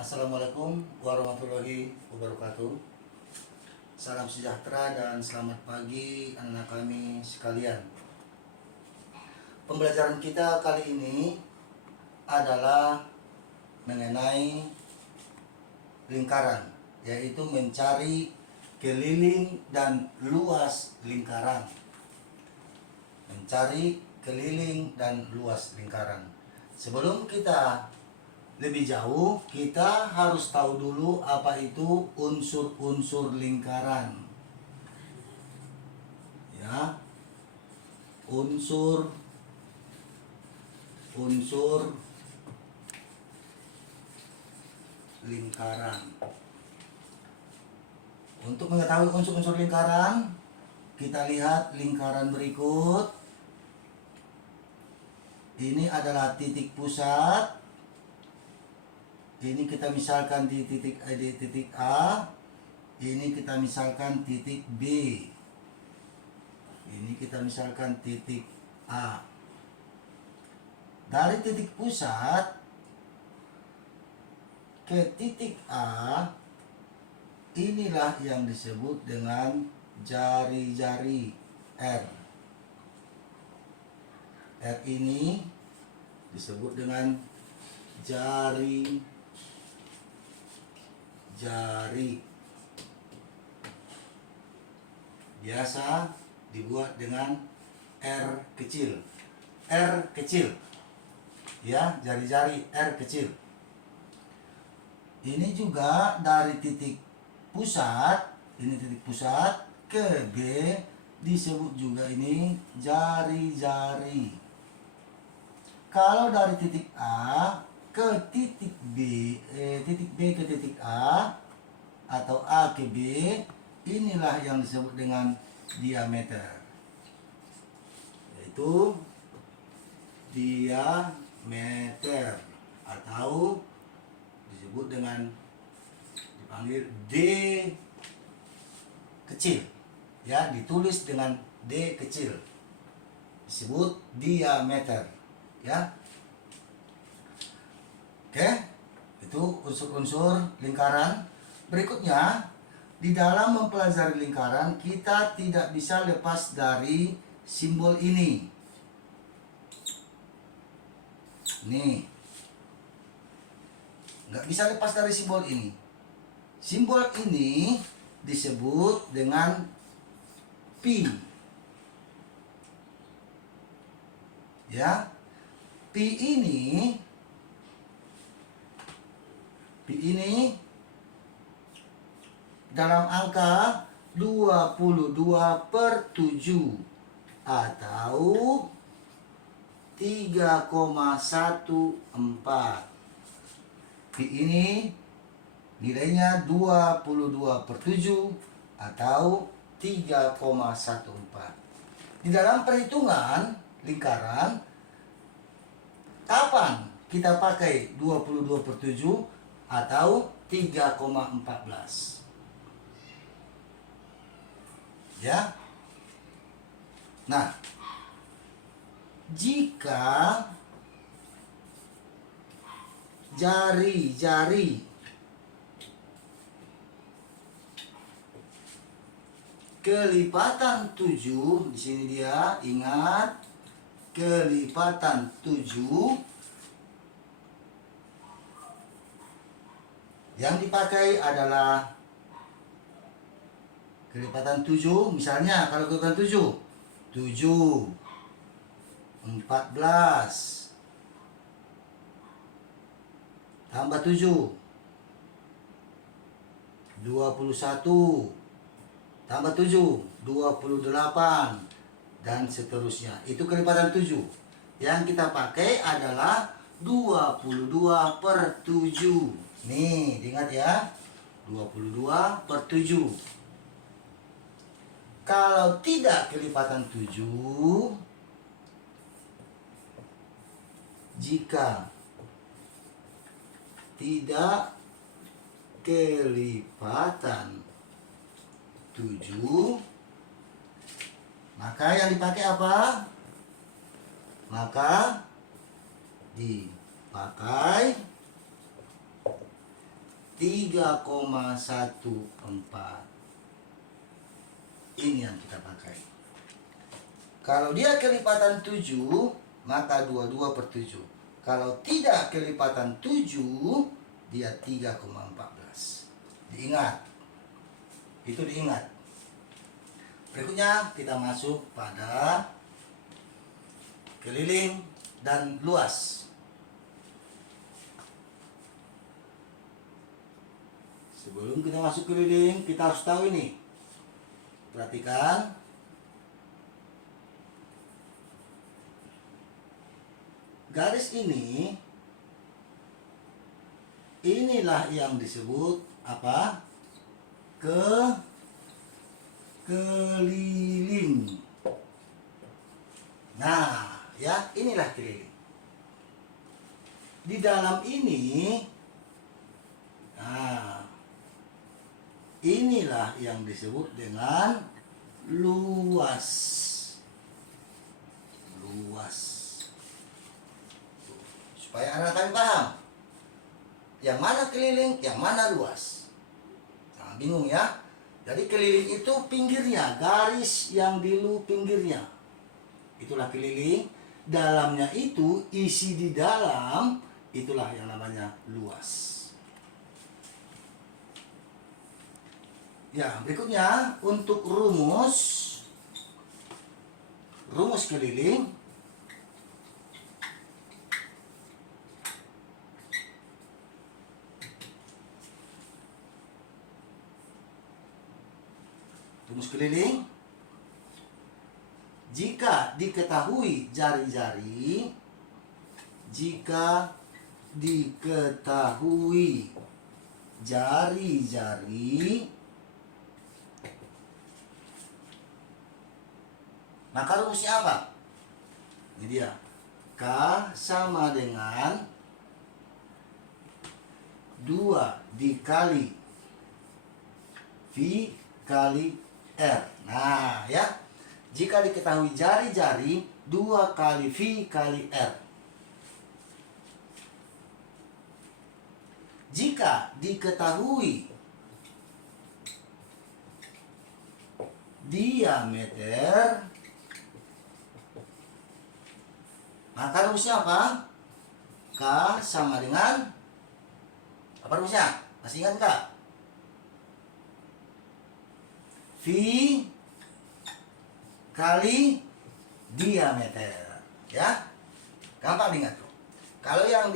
Assalamualaikum warahmatullahi wabarakatuh. Salam sejahtera dan selamat pagi anak kami sekalian. Pembelajaran kita kali ini adalah mengenai lingkaran, yaitu mencari keliling dan luas lingkaran. Mencari keliling dan luas lingkaran. Sebelum kita lebih jauh, kita harus tahu dulu apa itu unsur-unsur lingkaran. Ya. Unsur lingkaran. Untuk mengetahui unsur-unsur lingkaran, kita lihat lingkaran berikut. Ini adalah titik pusat. Ini kita misalkan di titik A. Ini kita misalkan titik B. Ini kita misalkan titik A. Dari titik pusat ke titik A, inilah yang disebut dengan jari-jari R. R ini disebut dengan jari biasa dibuat dengan R kecil. R kecil. Ya, jari-jari R kecil. Ini juga dari titik pusat, ini titik pusat ke B disebut juga ini jari-jari. Kalau dari titik A ke titik B, titik B ke titik A atau A ke B, inilah yang disebut dengan diameter, yaitu diameter atau disebut dengan dipanggil D kecil, ya, ditulis dengan D kecil, disebut diameter, ya. Oke, itu unsur-unsur lingkaran. Berikutnya, di dalam mempelajari lingkaran, kita tidak bisa lepas dari simbol ini. Nih, nggak bisa lepas dari simbol ini. Simbol ini disebut dengan pi. Ya, pi ini dalam angka 22/7 atau 3,14. Pi ini nilainya 22/7 atau 3,14. Di dalam perhitungan lingkaran, kapan kita pakai 22/7 atau 3,14? Ya. Nah, jika jari-jari kelipatan 7, di sini dia, ingat, kelipatan 7, yang dipakai adalah kelipatan 7, misalnya kalau kelipatan 7, 14 tambah 7, 21 tambah 7, 28 dan seterusnya. Itu kelipatan 7. Yang kita pakai adalah 22/7. Nih, ingat ya. 22/7. Kalau tidak kelipatan 7, jika tidak kelipatan 7, maka yang dipakai apa? Maka dipakai 3,14. Ini yang kita pakai. Kalau dia kelipatan 7, maka 22/7. Kalau tidak kelipatan 7, dia 3,14. Diingat. Itu diingat. Berikutnya kita masuk pada keliling dan luas. Sebelum kita masuk keliling, kita harus tahu ini. Perhatikan. Garis ini, inilah yang disebut apa? Keliling. Nah, ya, inilah keliling. Di dalam ini, nah, inilah yang disebut dengan luas. Luas. Supaya anak-anak paham. Yang mana keliling, yang mana luas. Jangan bingung ya. Jadi keliling itu pinggirnya, garis yang di pinggirnya. Itulah keliling. Dalamnya itu, isi di dalam, itulah yang namanya luas. Ya, berikutnya untuk rumus keliling. Rumus keliling, jika diketahui jari-jari, maka rumusnya apa? Ini dia. K sama dengan 2 dikali V kali R. Nah, ya. Jika diketahui jari-jari, 2 kali V kali R. Jika diketahui diameter, maka rumusnya apa? K sama dengan apa rumusnya? Masih ingat nggak? V kali diameter, ya. Gampang diingat tuh. Kalau yang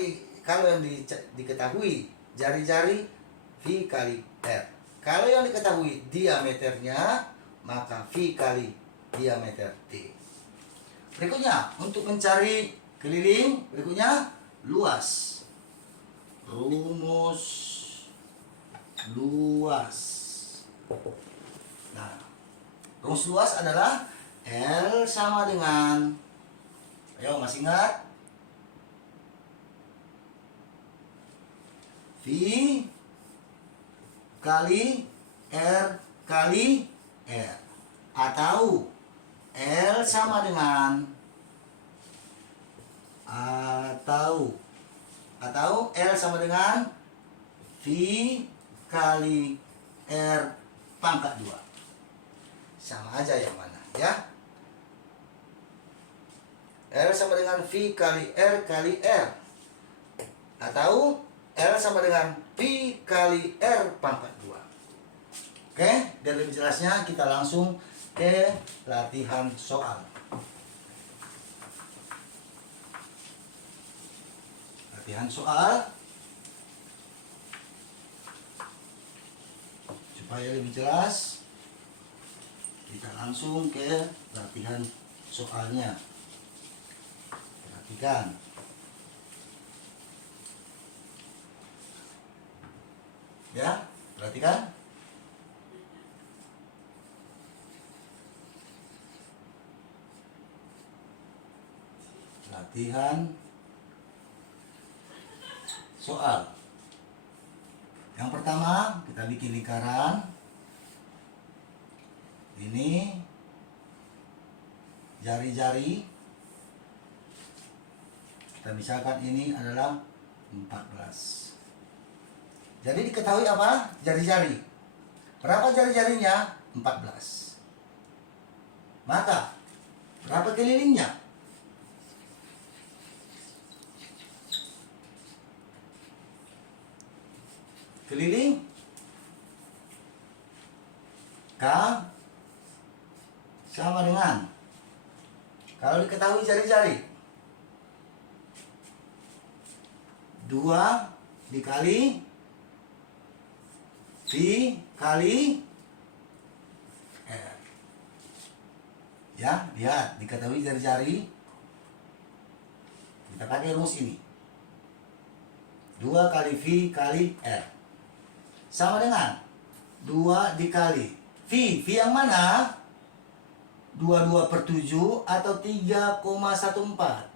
diketahui jari-jari, V kali R. Kalau yang diketahui diameternya, maka V kali diameter T. Berikutnya, untuk mencari keliling, berikutnya luas. Rumus luas. Nah, rumus luas adalah L sama dengan, ayo masih ingat? V kali R kali R. Atau L sama dengan L sama dengan V kali R pangkat 2. Sama aja yang mana, ya. L sama dengan V kali R kali R. Atau L sama dengan V kali R pangkat 2. Oke, biar lebih jelasnya kita langsung ke latihan soal. Latihan soal. Supaya lebih jelas, kita langsung ke latihan soalnya. Perhatikan. Ya, perhatikan. Latihan soal. Yang pertama, kita bikin lingkaran. Ini jari-jari. Kita misalkan ini adalah 14. Jadi diketahui apa? Jari-jari. Berapa jari-jarinya? 14. Maka berapa kelilingnya? Keliling K sama dengan, kalau diketahui jari-jari, 2 dikali V kali R. Ya, lihat, diketahui jari-jari, kita pakai rumus ini. 2 kali V kali R sama dengan 2 dikali V yang mana? 22/7 atau 3,14.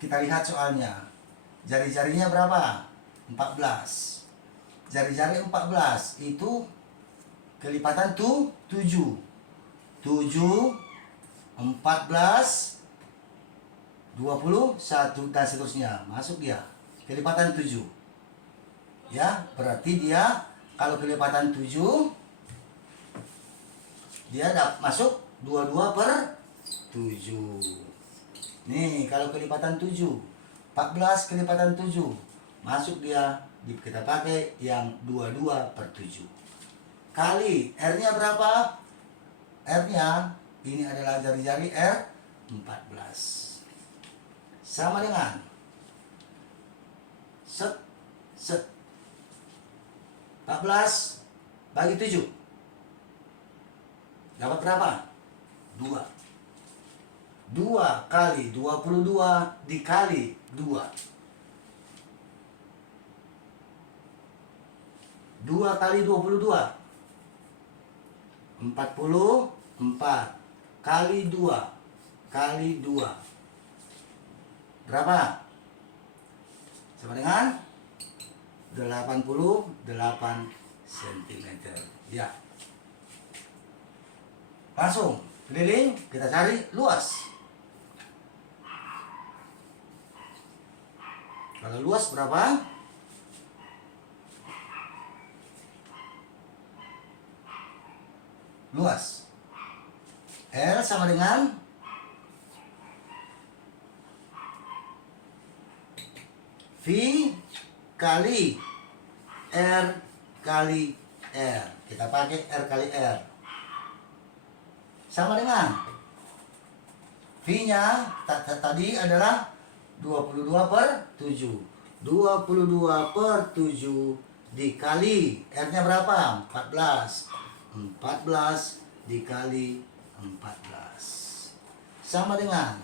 Kita lihat soalnya. Jari-jarinya berapa? 14. Jari-jari 14 itu kelipatan 7. 7, 14, 21 dan seterusnya. Masuk dia. Kelipatan 7. Ya, berarti dia kalau kelipatan 7 dia masuk 22/7. Nih, kalau kelipatan 7, 14 kelipatan 7, masuk dia, kita pakai yang 22/7. Kali R-nya berapa? R-nya ini adalah jari-jari R 14. Sama dengan set 14 bagi 7. Dapat berapa? 2. 2 kali 22 dikali 2. 2 kali 22. 44 kali 2 kali 2. Berapa? Sama dengan 88 cm. Ya. Langsung keliling, kita cari luas. Kalau luas berapa? Luas L sama dengan V kali R kali R. Kita pakai R kali R. Sama dengan V-nya tadi adalah 22/7. 22/7 dikali R-nya berapa? 14. 14 dikali 14. Sama dengan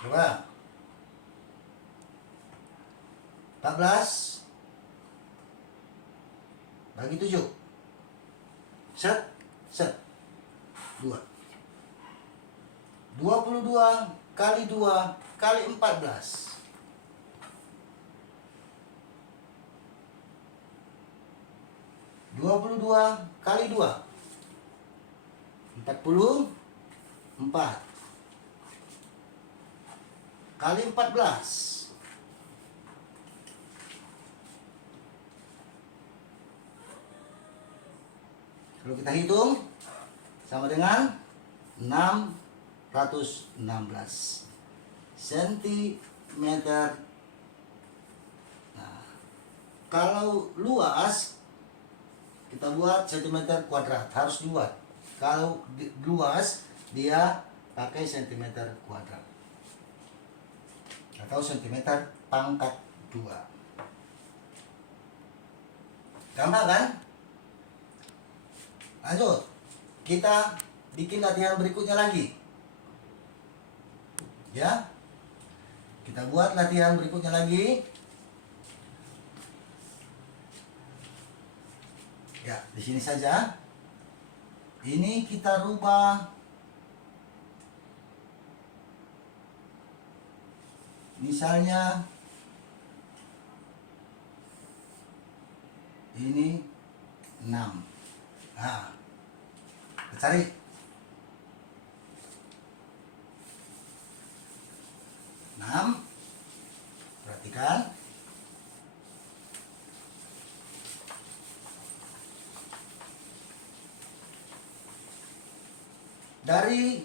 coba 14 bagi 7. Set 2. 22 kali 2 kali 14. 22 kali 2. 44 kali 14. Kalau kita hitung sama dengan 616 cm. Nah, kalau luas kita buat cm kuadrat, harus dibuat. Kalau luas dia pakai cm kuadrat atau cm pangkat 2. Gampang kan? Lanjut, kita bikin latihan berikutnya lagi. Ya, kita buat latihan berikutnya lagi. Ya, di sini saja. Ini kita rubah. Misalnya ini 6. Nah, kita cari Dari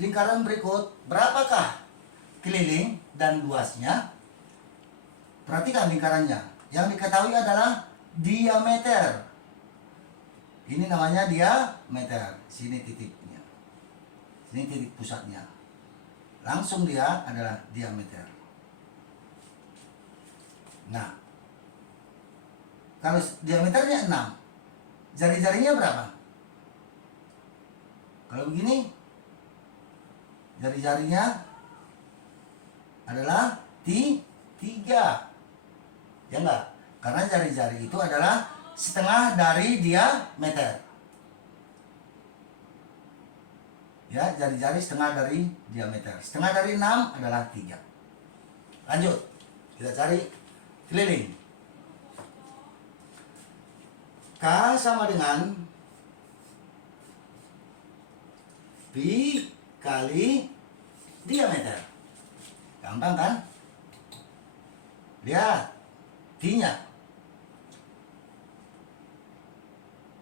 lingkaran berikut, berapakah keliling dan luasnya? Perhatikan lingkarannya. Yang diketahui adalah diameter. Ini namanya diameter. Sini titiknya. Sini titik pusatnya. Langsung dia adalah diameter. Nah, kalau diameternya 6, jari-jarinya berapa? Kalau begini, jari-jarinya adalah 3. Ya enggak? Karena jari-jari itu adalah setengah dari diameter. Ya, jari-jari setengah dari diameter. Setengah dari 6 adalah 3. Lanjut. Kita cari keliling. K sama dengan pi kali diameter. Gampang kan? Lihat. Pi-nya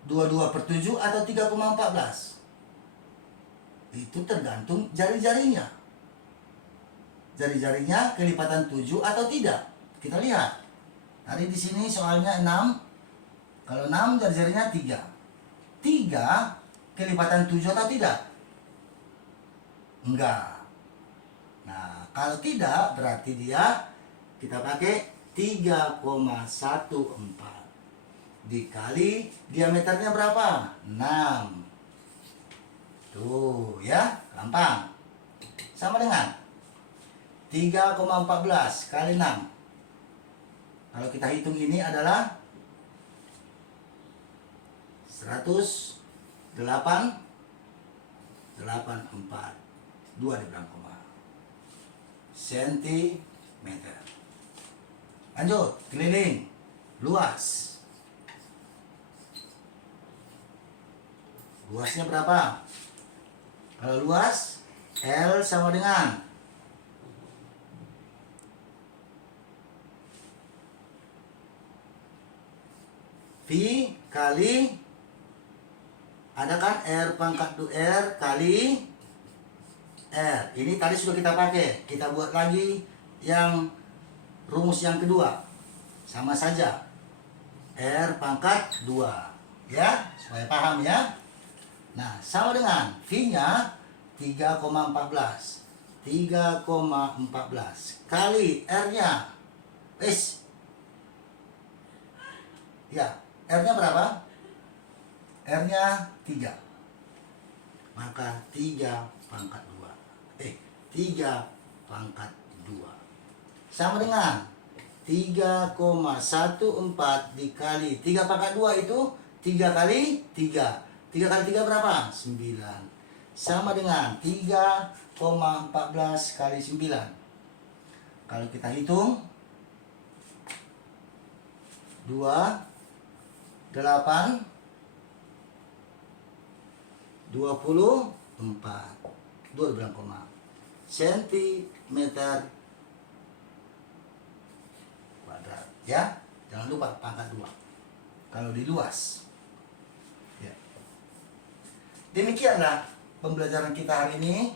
22/7 atau 3,14. Itu tergantung jari-jarinya. Jari-jarinya kelipatan 7 atau tidak. Kita lihat. Tadi di sini soalnya 6. Kalau 6 jari-jarinya 3. 3 kelipatan 7 atau tidak? Enggak. Nah, kalau tidak berarti dia kita pakai 3,14 dikali diameternya berapa? 6. Tuh ya, gampang. Sama dengan 3,14 kali 6. Kalau kita hitung ini adalah 108,84. 2 di belakang koma. Sentimeter. Lanjut, keliling, luas. Luasnya berapa? Kalau luas, L sama dengan V kali, ada kan R pangkat R kali R. Ini tadi sudah kita pakai. Kita buat lagi yang rumus yang kedua. Sama saja. R pangkat 2. Ya, supaya paham ya. Nah, sama dengan V-nya 3,14. 3,14 kali R-nya. Ya, R-nya berapa? R-nya 3. Maka 3 pangkat 2. 3 pangkat 2. Sama dengan 3,14 dikali 3 pangkat 2 itu 3 kali 3. 3 kali 3 berapa? 9. Sama dengan 3,14 kali 9. Kalau kita hitung 2, 8, 24. 2 di belakang koma. Sentimeter kuadrat. Ya, jangan lupa pangkat 2 kalau di luas. Ya. Demikianlah pembelajaran kita hari ini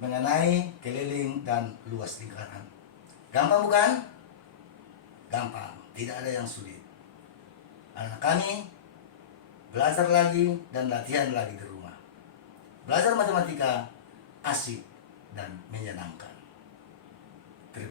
mengenai keliling dan luas lingkaran. Gampang bukan? Gampang, tidak ada yang sulit. Anak kami belajar lagi dan latihan lagi di rumah. Belajar matematika asik dan menyenangkan.